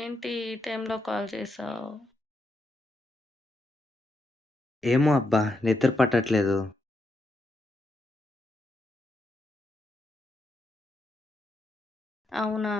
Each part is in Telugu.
ఏంటి ఈ టైంలో కాల్ చేసావు? ఏమో అబ్బా! నిద్ర పట్టట్లేదు. అవునా?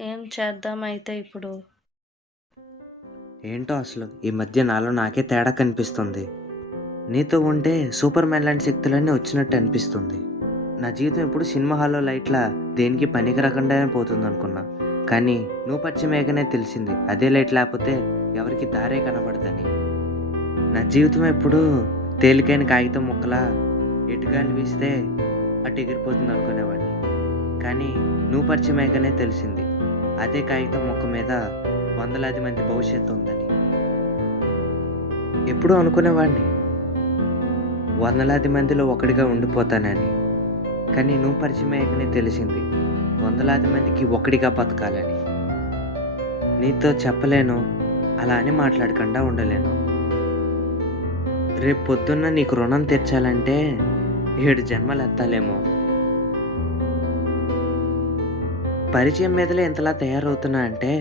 ఏం చేద్దాం అయితే ఇప్పుడు? ఏంటో అసలు ఈ మధ్య నాలో నాకే తేడా కనిపిస్తుంది. నీతో ఉంటే సూపర్ మ్యాన్ లాంటి శక్తులన్నీ వచ్చినట్టు అనిపిస్తుంది. నా జీవితం ఎప్పుడు సినిమా హాల్‌లో లైట్‌లా దేనికి పనికి రాకుండానే పోతుందనుకున్నా. కానీ నువ్వు పరిచయమయ్యాకనే తెలిసింది అదే లైట్ లేకపోతే ఎవరికీ దారే కనపడదని. నా జీవితం ఎప్పుడూ తేలికైన కాగితం ముక్కలా ఎటు గాలి వీస్తే అటు ఎగిరిపోతుందనుకునేవాడిని. కానీ నువ్వు పరిచయమయ్యాకనే తెలిసింది అదే కాగితం ముక్క మీద వందలాది మంది భవిష్యత్తు ఉందని. ఎప్పుడూ అనుకునేవాడిని వందలాది మందిలో ఒకడిగా ఉండిపోతానని. కానీ నువ్వు పరిచయం అయ్యాకనే తెలిసింది వందలాది మందికి ఒకడిగా బతకాలని. నీతో చెప్పలేను, అలా అని మాట్లాడకుండా ఉండలేను. రేపు పొద్దున్న నీకు రుణం తీర్చాలంటే 7 జన్మలు ఎత్తాలేమో. పరిచయం మీదలే ఇంతలా తయారవుతున్నా అంటే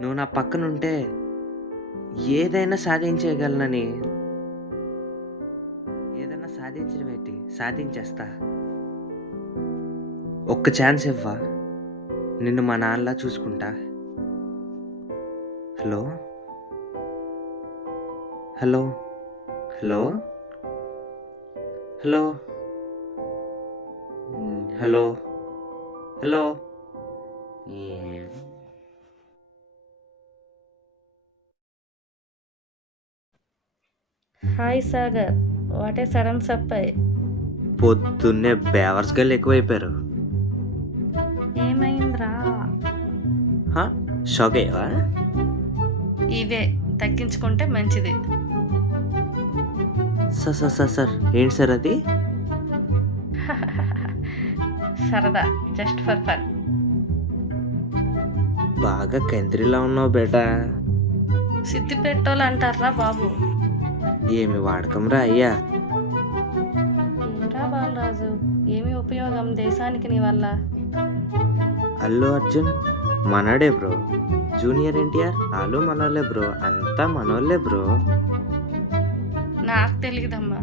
నువ్వు నా పక్కనుంటే ఏదైనా సాధించేయగలనని. ఏదైనా సాధించడం ఏంటి, సాధించేస్తా. ఒక్క ఛాన్స్ ఇవ్వా, నిన్ను మా నాన్నలా చూసుకుంటా. Hello hello hello hello hello hello. Hi Sagar, what a sudden surprise. పొద్దున్నే బేవర్స్ గళ్ళు ఎక్కువైపోయారు. ఏమైందిరా? షాక్ అయ్యావా? ఇవే తగ్గించుకుంటే మంచిది. సార్ సార్ సార్ సార్ ఏంటి సార్ అది? సరదా, జస్ట్ ఫర్ ఫన్. బాగా కంత్రిలా ఉన్నావు బేటా. సిద్ధిపెట్టోళ్ళు అంటారా బాబు. ఏమి వాడకం రా అయ్యా. ఏంట్రా బాలరాజు, ఏమి ఉపయోగం దేశానికి నీ వల్ల? అల్లు అర్జున్ మనోడే బ్రో. జూనియర్ ఎన్టీఆర్ వాళ్ళు మనోళ్ళే బ్రో. అంతా మనోళ్ళే బ్రో. నాకు తెలియదమ్మా.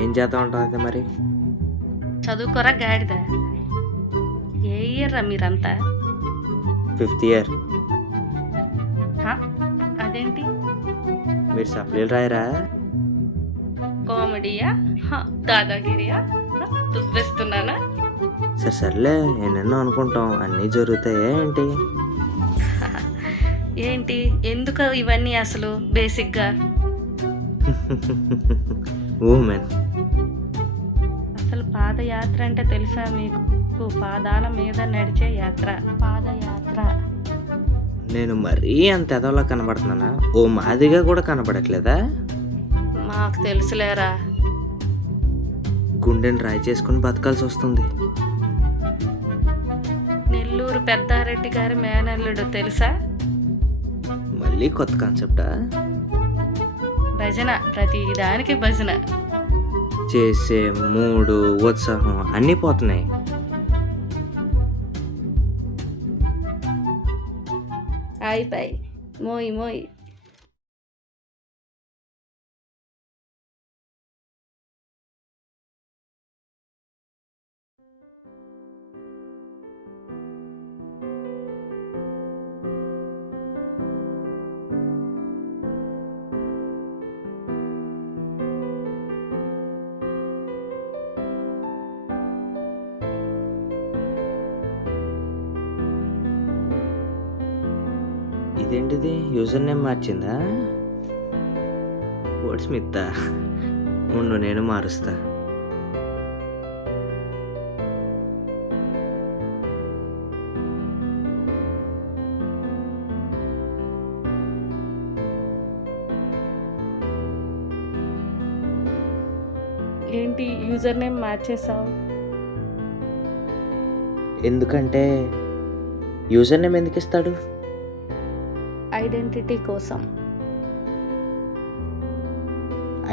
ఏం చేద్దాం ఉంటాం అయితే మరి? చదువుకోరా గాడిద. ఏ ఇయర్ రా మీరంతా? 5th year. అదేంటి? మీరు సప్లీలు రాయరా? కామెడీయా, దాదాగిరియా, దువ్వేస్తున్నానా? సరే సర్లే, ఎన్నెన్నో అనుకుంటాం, అన్నీ జరుగుతాయా ఏంటి? ఏంటి, ఎందుకు ఇవన్నీ అసలు బేసిక్గా? ఉమెన్. అసలు పాదయాత్ర అంటే తెలుసా మీకు? పాదాల మీద నడిచే యాత్ర పాదయాత్ర. నేను మరీ అంత ఎదవలా కనబడుతున్నానా? ఓ మాదిగా కూడా కనబడట్లేదా? మాకు తెలుసులేరా. గుండెని రాయి చేసుకుని బతకాల్సి వస్తుంది. నెల్లూరు పెద్దారెడ్డి గారి మేనల్లుడు తెలుసా? మళ్ళీ కొత్త కాన్సెప్టా? భజన, ప్రతి దానికి భజన. చేసే మూడు ఉత్సాహం అన్నీ పోతున్నాయి. అయిపోయి మోయి మోయి. ఇదేంటిది, యూజర్ నేమ్ మార్చిందా? Word Smith. ఉండు నేను మారుస్తా. ఏంటి యూజర్ నేమ్ మార్చేసావు? ఎందుకంటే యూజర్ నేమ్ ఎందుకు ఇస్తాడు? ఐడెంటిటీ కోసం.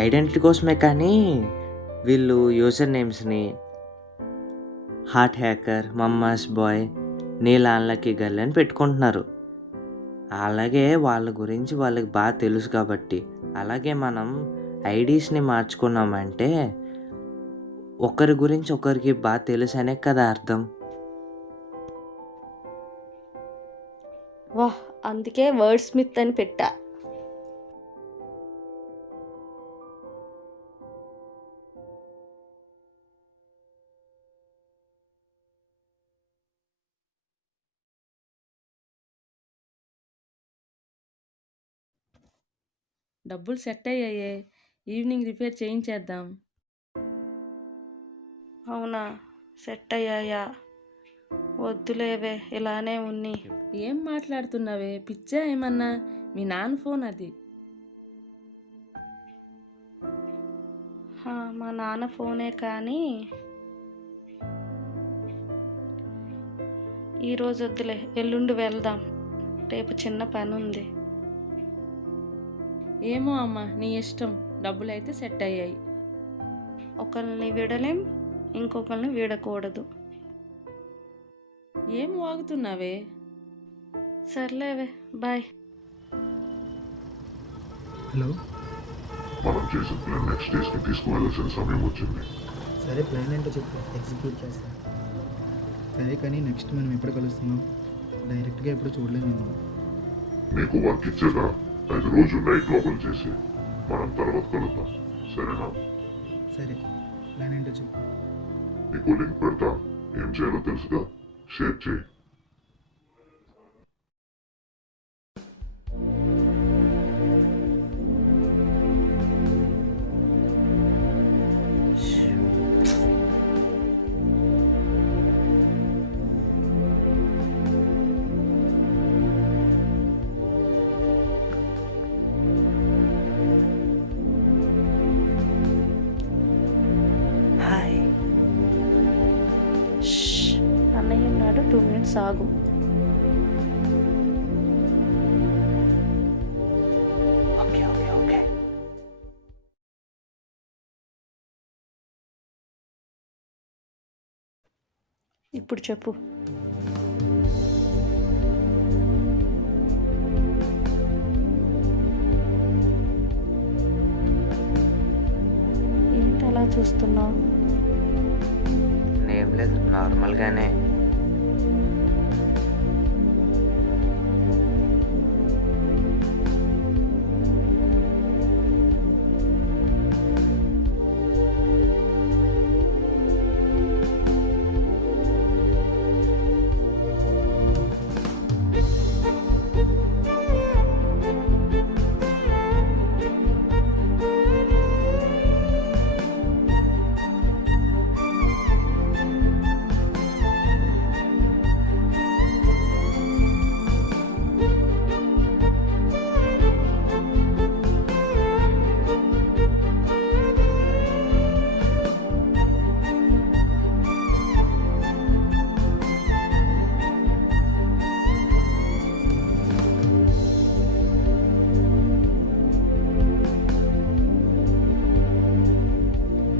ఐడెంటిటీ కోసమే, కానీ వీళ్ళు యూజర్ నేమ్స్ని హార్ట్ హ్యాకర్, మమ్మాస్ బాయ్, నీళ్ళ అన్లకి గర్ల్ అని పెట్టుకుంటున్నారు. అలాగే వాళ్ళ గురించి వాళ్ళకి బాగా తెలుసు కాబట్టి. అలాగే మనం ఐడీస్ని మార్చుకున్నామంటే ఒకరి గురించి ఒకరికి బాగా తెలుసు అనే కదా అర్థం. వాహ్, అందుకే వర్డ్ స్మిత్ అని పెట్టా. డబ్బులు సెట్ అయ్యాయే, ఈవినింగ్ రిపేర్ చేయించేద్దాం. అవునా, సెట్ అయ్యాయా? వద్దులేవే, ఇలానే ఉన్ని. ఏం మాట్లాడుతున్నావే, పిచ్చా ఏమన్నా? మీ నాన్న ఫోన్ అది. మా నాన్న ఫోనే కానీ ఈరోజు వద్దులే, ఎల్లుండి వెళ్దాం. రేపు చిన్న పని ఉంది. ఏమో అమ్మా, నీ ఇష్టం. డబ్బులు అయితే సెట్ అయ్యాయి. ఒకరిని విడలేం, ఇంకొకరిని విడకూడదు. ఏం వాగుతున్నావే? సర్లేవే, బాయ్. హలో, మనం చేసిన ప్లాన్ నెక్స్ట్ డేస్కి తీసుకువెళ్ళాల్సిన సమయం వచ్చింది. సరే ప్లాన్ ఏంటో చెప్పు, ఎగ్జిక్యూట్ చేస్తాను. సరే కానీ నెక్స్ట్ మనం ఎప్పుడు కలుస్తున్నాం? డైరెక్ట్గా ఎప్పుడు చూడలేదు నేను. మీకు వర్క్ ఇచ్చాక 5 రోజులు నైట్ లోపల చేసి మనం తర్వాత కలుద్దాం, సరేనా? సరే, ప్లాన్ ఏంటో చెప్పు. నీకు లింక్ పెడతా, ఏం చేయాలో తెలుసుగా, షేర్ చేయి. హాయ్. అన్నయ్య ఉన్నాడు, 2 minutes ఆగు. Okay okay okay. ఇప్పుడు చెప్పు. ఏంటి అలా చూస్తున్నావు? ఏం లేదు, నార్మల్గానే.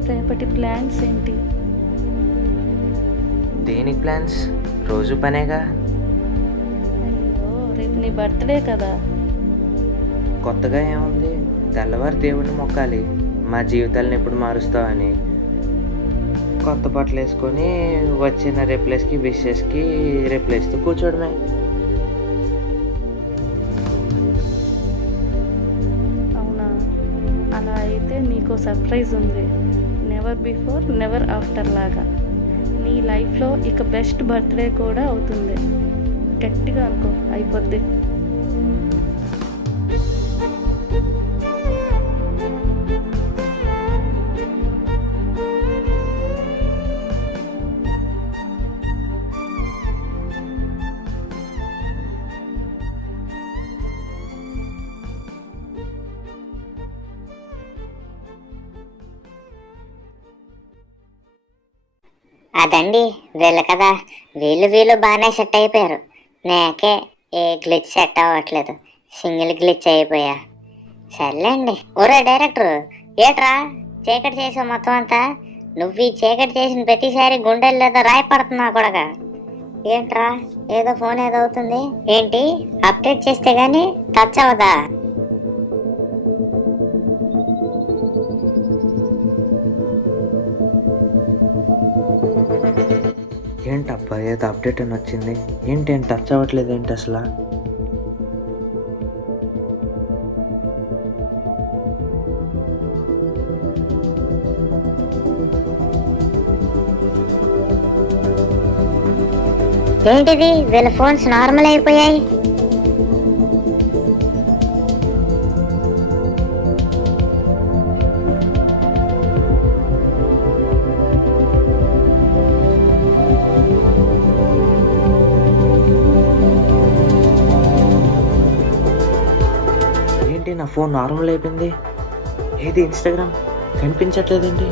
రేపటి ప్లాన్స్ ఏంటి? దేనికి ప్లాన్స్? రోజు పనేగా. అయ్యో, రేపు నీ బర్త్డే కదా. కొత్తగా ఏముంది? తెల్లవారు దేవుణ్ణి మొక్కాలి, మా జీవితాలను ఎప్పుడు మారుస్తావని. కొత్త బట్టలు వేసుకొని వచ్చిన రిప్లేస్కి విషెస్కి రిప్లేస్తూ కూర్చోడమే. అవునా, అలా అయితే నీకో సర్ప్రైజ్ ఉంది. నెవర్ బిఫోర్ నెవర్ ఆఫ్టర్ లాగా నీ లైఫ్లో ఇక బెస్ట్ బర్త్డే కూడా అవుతుంది. గట్టిగా అనుకో, అయిపోద్ది. అదండి వీళ్ళు కదా, వీళ్ళు బాగానే సెట్ అయిపోయారు. నాకే ఏ గ్లిచ్ సెట్ అవ్వట్లేదు, సింగిల్ గ్లిచ్ అయిపోయా. సర్లేండి. ఒరే డైరెక్టర్, ఏట్రా చీకటి చేసావు మొత్తం అంతా? నువ్వు ఈ చీకటి చేసిన ప్రతిసారి గుండెల్లో రాయి పడుతున్నా కూడా. ఏంట్రా ఏదో ఫోన్ ఏదో అవుతుంది ఏంటి? అప్డేట్ చేస్తే గానీ టచ్ అవదా? ఏంటబ్బా ఏదో అప్డేట్ అని వచ్చింది, ఏంటి టచ్ అవ్వట్లేదు ఏంటి అసలు? ఏంటిది వీళ్ళ ఫోన్స్ నార్మల్ అయిపోయాయి? ఏంటి నా ఫోన్ నార్మల్ అయిపోయింది, ఏది ఇన్స్టాగ్రామ్ కనిపించట్లేదేంటి?